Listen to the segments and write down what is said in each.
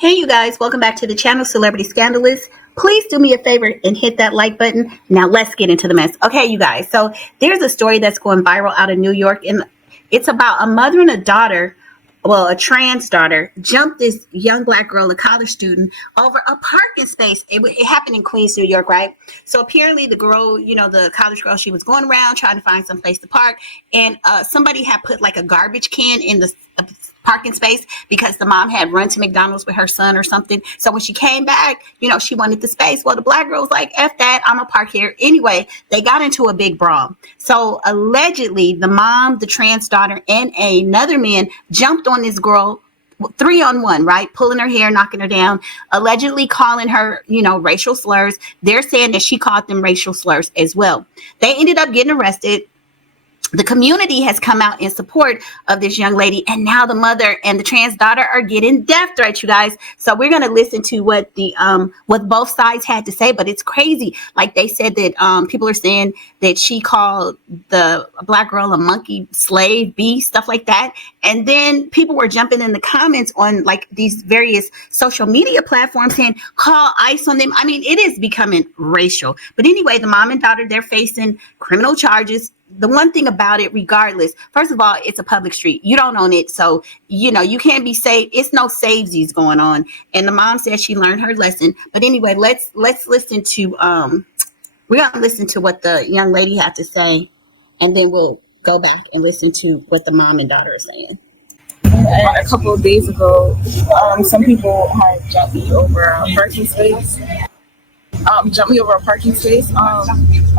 Hey, you guys, welcome back to the channel, Celebrity Scandalous. Please do me a favor and hit that like button. Now let's get into the mess. Okay, you guys, so there's a story that's going viral out of New York, and it's about a mother and a daughter, well, a trans daughter, jumped this young black girl, a college student, over a parking space. It happened in Queens, New York, right? So apparently the girl, the college girl, she was going around trying to find some place to park, and somebody had put like a garbage can in the parking space because the mom had run to McDonald's with her son or something. So when she came back, she wanted the space. Well, the black girl was like, F that, I'm gonna park here. Anyway, they got into a big brawl. So allegedly the mom, the trans daughter, and another man jumped on this girl 3-on-1, right? Pulling her hair, knocking her down, allegedly calling her, racial slurs. They're saying that she called them racial slurs as well. They ended up getting arrested. The community has come out in support of this young lady, and now the mother and the trans daughter are getting death threats, you guys. So we're going to listen to what what both sides had to say, but it's crazy. Like, they said that people are saying that she called the black girl a monkey, slave, beast, stuff like that. And then people were jumping in the comments on like these various social media platforms saying, call ICE on them. I mean, it is becoming racial. But anyway, the mom and daughter, they're facing criminal charges. The one thing about it, regardless, first of all, it's a public street. You don't own it. So, you can't be safe. It's no savesies going on. And the mom said she learned her lesson. But anyway, let's listen to, we're going to listen to what the young lady had to say. And then we'll go back and listen to what the mom and daughter are saying. And a couple of days ago, some people had jumped me over a parking space.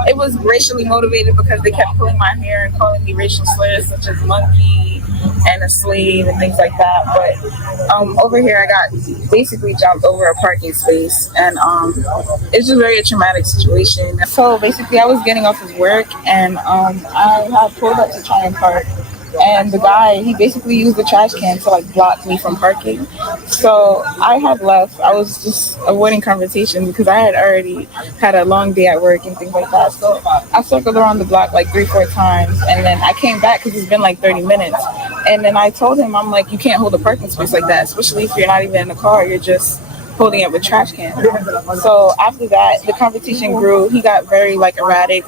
It was racially motivated because they kept pulling my hair and calling me racial slurs such as monkey and a slave and things like that. But over here I got basically jumped over a parking space, and it's just very a traumatic situation. So basically I was getting off of work, and I had pulled up to try and park. And the guy, he basically used the trash can to like block me from parking. So I had left. I was just avoiding conversation because I had already had a long day at work and things like that. So I circled around the block like 3-4 times, and then I came back because it's been like 30 minutes. And then I told him, I'm like, you can't hold a parking space like that, especially if you're not even in the car. You're just holding it with trash can. So after that, the conversation grew. He got very like erratic,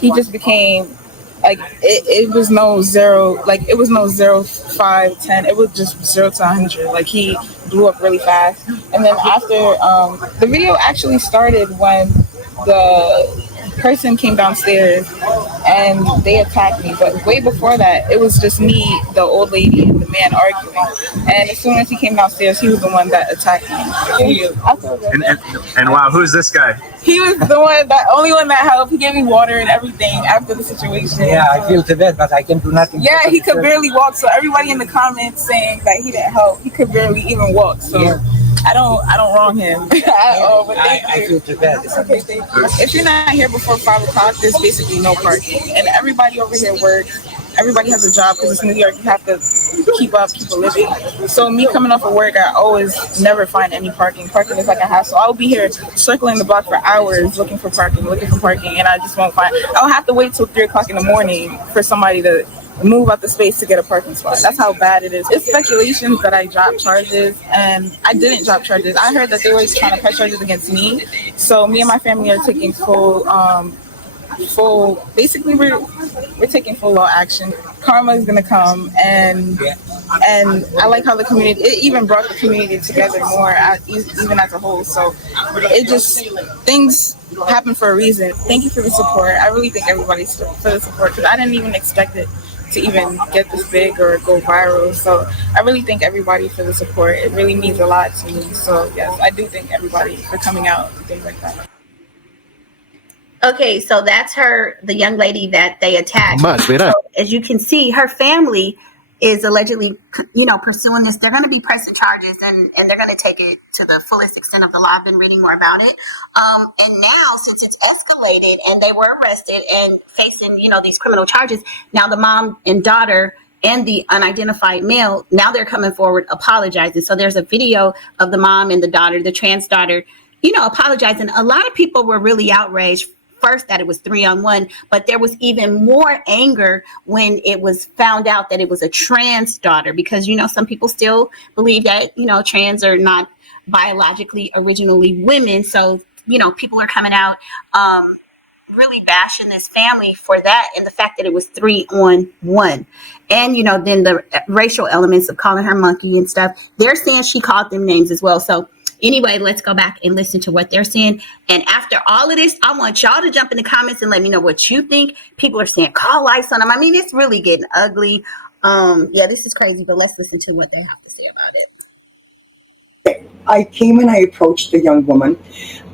he just became like it was no 0, like it was no 0, 5, 10. It was just 0 to 100. Like, he blew up really fast. And then after the video actually started when the person came downstairs and they attacked me, but way before that it was just me, the old lady, and the man arguing. And as soon as he came downstairs, he was the one that attacked me. And wow, who's this guy? He was the only one that helped. He gave me water and everything after the situation. Yeah, I feel bad, but I can do nothing. Yeah, he could barely walk. So everybody in the comments saying that he didn't help. He could barely even walk. So yeah. I don't wrong him at all. But I feel too bad. It's okay, thank you. If you're not here before 5 o'clock, there's basically no parking, and everybody over here works. Everybody has a job because it's New York. You have to keep a living. So me coming off of work, I always never find any parking. Parking is like a hassle. I'll be here circling the block for hours looking for parking, and I just won't find. I'll have to wait till 3 o'clock in the morning for somebody to move out the space to get a parking spot. That's how bad it is. It's speculations that I dropped charges, and I didn't drop charges. I heard that they were trying to press charges against me. So me and my family are taking basically we're taking full law action. Karma is gonna come, and I like how the community, it even brought the community together more, even as a whole. So it just, things happen for a reason. Thank you for the support. I really thank everybody for the support, because I didn't even expect it to even get this big or go viral. So I really thank everybody for the support. It really means a lot to me. So yes, I do thank everybody for coming out and things like that. Okay, so that's the young lady that they attacked. So, as you can see, her family is allegedly, pursuing this. They're going to be pressing charges, and they're going to take it to the fullest extent of the law. I've been reading more about it. And now, since it's escalated and they were arrested and facing, these criminal charges, now the mom and daughter and the unidentified male, now they're coming forward apologizing. So there's a video of the mom and the daughter, the trans daughter, apologizing. A lot of people were really outraged. first that it was 3-on-1, but there was even more anger when it was found out that it was a trans daughter, because some people still believe that trans are not biologically originally women. So people are coming out really bashing this family for that, and the fact that it was 3-on-1. And then the racial elements of calling her monkey and stuff, they're saying she called them names as well. So anyway, let's go back and listen to what they're saying. And after all of this, I want y'all to jump in the comments and let me know what you think. People are saying call lights on them. I mean, it's really getting ugly. Yeah, this is crazy, but let's listen to what they have to say about it. I came and I approached the young woman.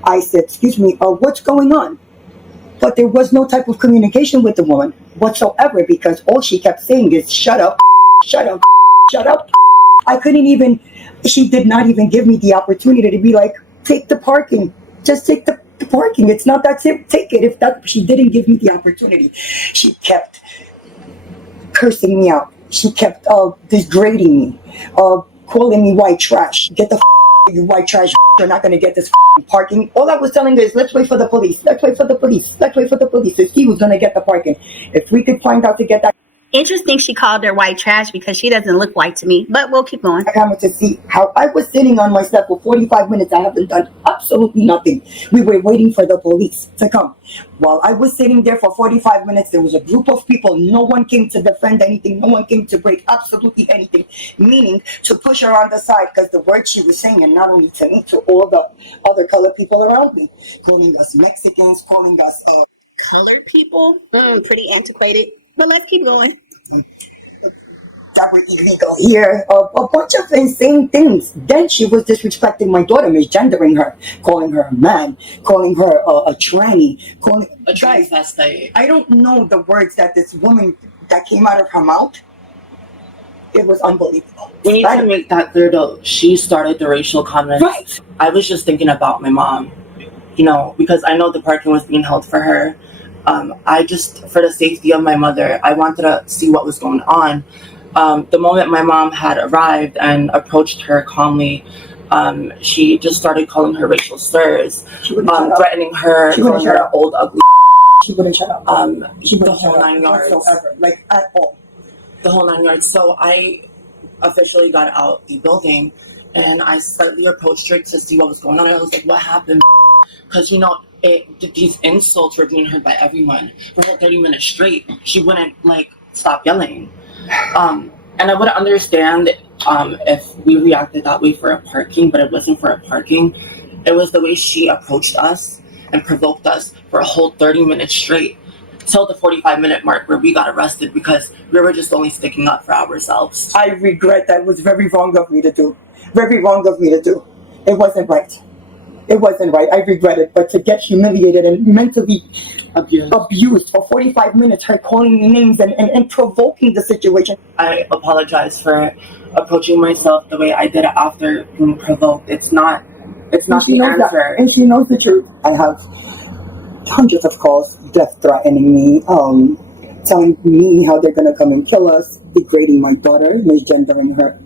I said, excuse me, what's going on? But there was no type of communication with the woman whatsoever, because all she kept saying is, shut up, shut up, shut up. I couldn't even, she did not even give me the opportunity to be like, take the parking. Just take the parking. It's not that simple. Take it. She didn't give me the opportunity. She kept cursing me out. She kept degrading me, calling me white trash. Get the you white trash, you're not going to get this parking. All I was telling her is, let's wait for the police. Let's wait for the police. Let's wait for the police to see who's going to get the parking. If we could find out to get that. Interesting she called her white trash, because she doesn't look white to me, but we'll keep going. I wanted to see how I was sitting on my step for 45 minutes. I haven't done absolutely nothing. We were waiting for the police to come. While I was sitting there for 45 minutes, there was a group of people. No one came to defend anything. No one came to break absolutely anything, meaning to push her on the side, because the words she was saying, and not only to me, to all the other colored people around me, calling us Mexicans, calling us colored people. Pretty antiquated, but let's keep going. That were illegal here, a bunch of insane things. Then she was disrespecting my daughter, misgendering her, calling her a man, calling her a tranny, calling a transvestite. I don't know the words that this woman that came out of her mouth. It was unbelievable. We need to make that clear, though. She started the racial comments. Right. I was just thinking about my mom, because I know the parking was being held for her. I just, for the safety of my mother, I wanted to see what was going on. The moment my mom had arrived and approached her calmly, she just started calling her racial slurs, threatening her, calling her old, ugly. She wouldn't shut up. The whole 9 yards. Whatsoever, like at all. The whole 9 yards. So I officially got out the building, and I slightly approached her to see what was going on. I was like, what happened? Because, these insults were being heard by everyone. For 30 minutes straight, she wouldn't, stop yelling. And I would understand if we reacted that way for a parking, but it wasn't for a parking. It was the way she approached us and provoked us for a whole 30 minutes straight, till the 45-minute mark where we got arrested, because we were just only sticking up for ourselves. I regret that. It was very wrong of me to do. Very wrong of me to do. It wasn't right. It wasn't right. I regret it. But to get humiliated and mentally abused for 45 minutes, her calling me names and provoking the situation. I apologize for approaching myself the way I did it after being provoked. It's not the answer. And she knows the truth. I have hundreds of calls, death threatening me, telling me how they're going to come and kill us, degrading my daughter, misgendering her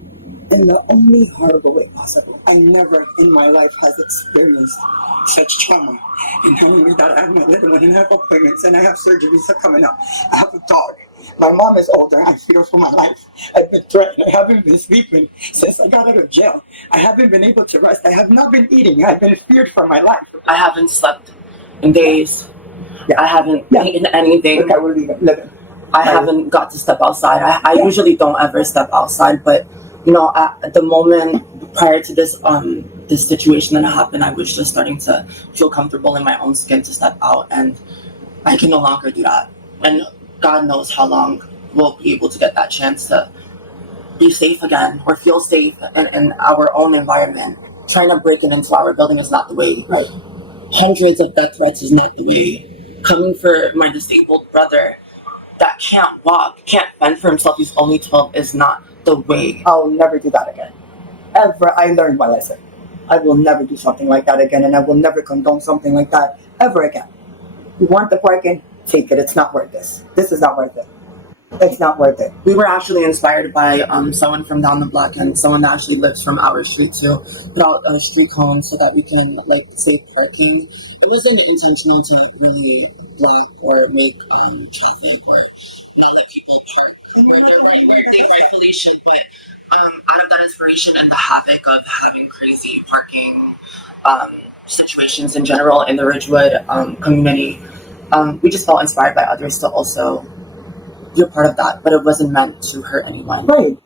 in the only horrible way possible. I never in my life has experienced such trauma. And not only that, I have my little one, and I have appointments, and I have surgeries coming up. I have a dog. My mom is older. I fear for my life. I've been threatened. I haven't been sleeping since I got out of jail. I haven't been able to rest. I have not been eating. I've been feared for my life. I haven't slept in days. Yeah. I haven't eaten anything. Look how we're living. I haven't got to step outside. I usually don't ever step outside, but at the moment prior to this this situation that happened, I was just starting to feel comfortable in my own skin to step out, and I can no longer do that. And God knows how long we'll be able to get that chance to be safe again or feel safe in our own environment. Trying to break it into our building is not the way. Right. Hundreds of death threats is not the way. Coming for my disabled brother that can't walk, can't fend for himself, he's only 12, is not the way. I'll never do that again. Ever. I learned my lesson. I will never do something like that again, and I will never condone something like that ever again. You want the parking? Take it. It's not worth this. This is not worth it. It's not worth it. We were actually inspired by someone from down the block and someone that actually lives from our street to put out a street cone so that we can like save parking. It wasn't intentional to really block or make traffic or not let people park where they rightfully should, but out of that inspiration and the havoc of having crazy parking situations in general in the Ridgewood community, we just felt inspired by others to also be a part of that, but it wasn't meant to hurt anyone. Right.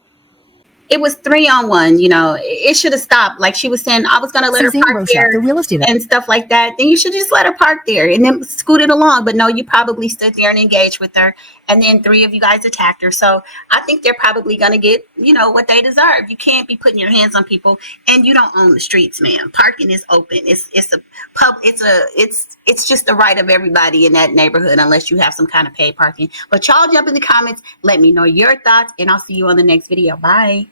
It was 3-on-1, you know, it should have stopped. Like she was saying, I was going to let her park there and stuff like that. Then you should just let her park there and then scoot it along. But no, you probably stood there and engaged with her. And then 3 of you guys attacked her. So I think they're probably going to get, you know, what they deserve. You can't be putting your hands on people and you don't own the streets, man. Parking is open. It's just the right of everybody in that neighborhood unless you have some kind of paid parking. But y'all jump in the comments. Let me know your thoughts and I'll see you on the next video. Bye.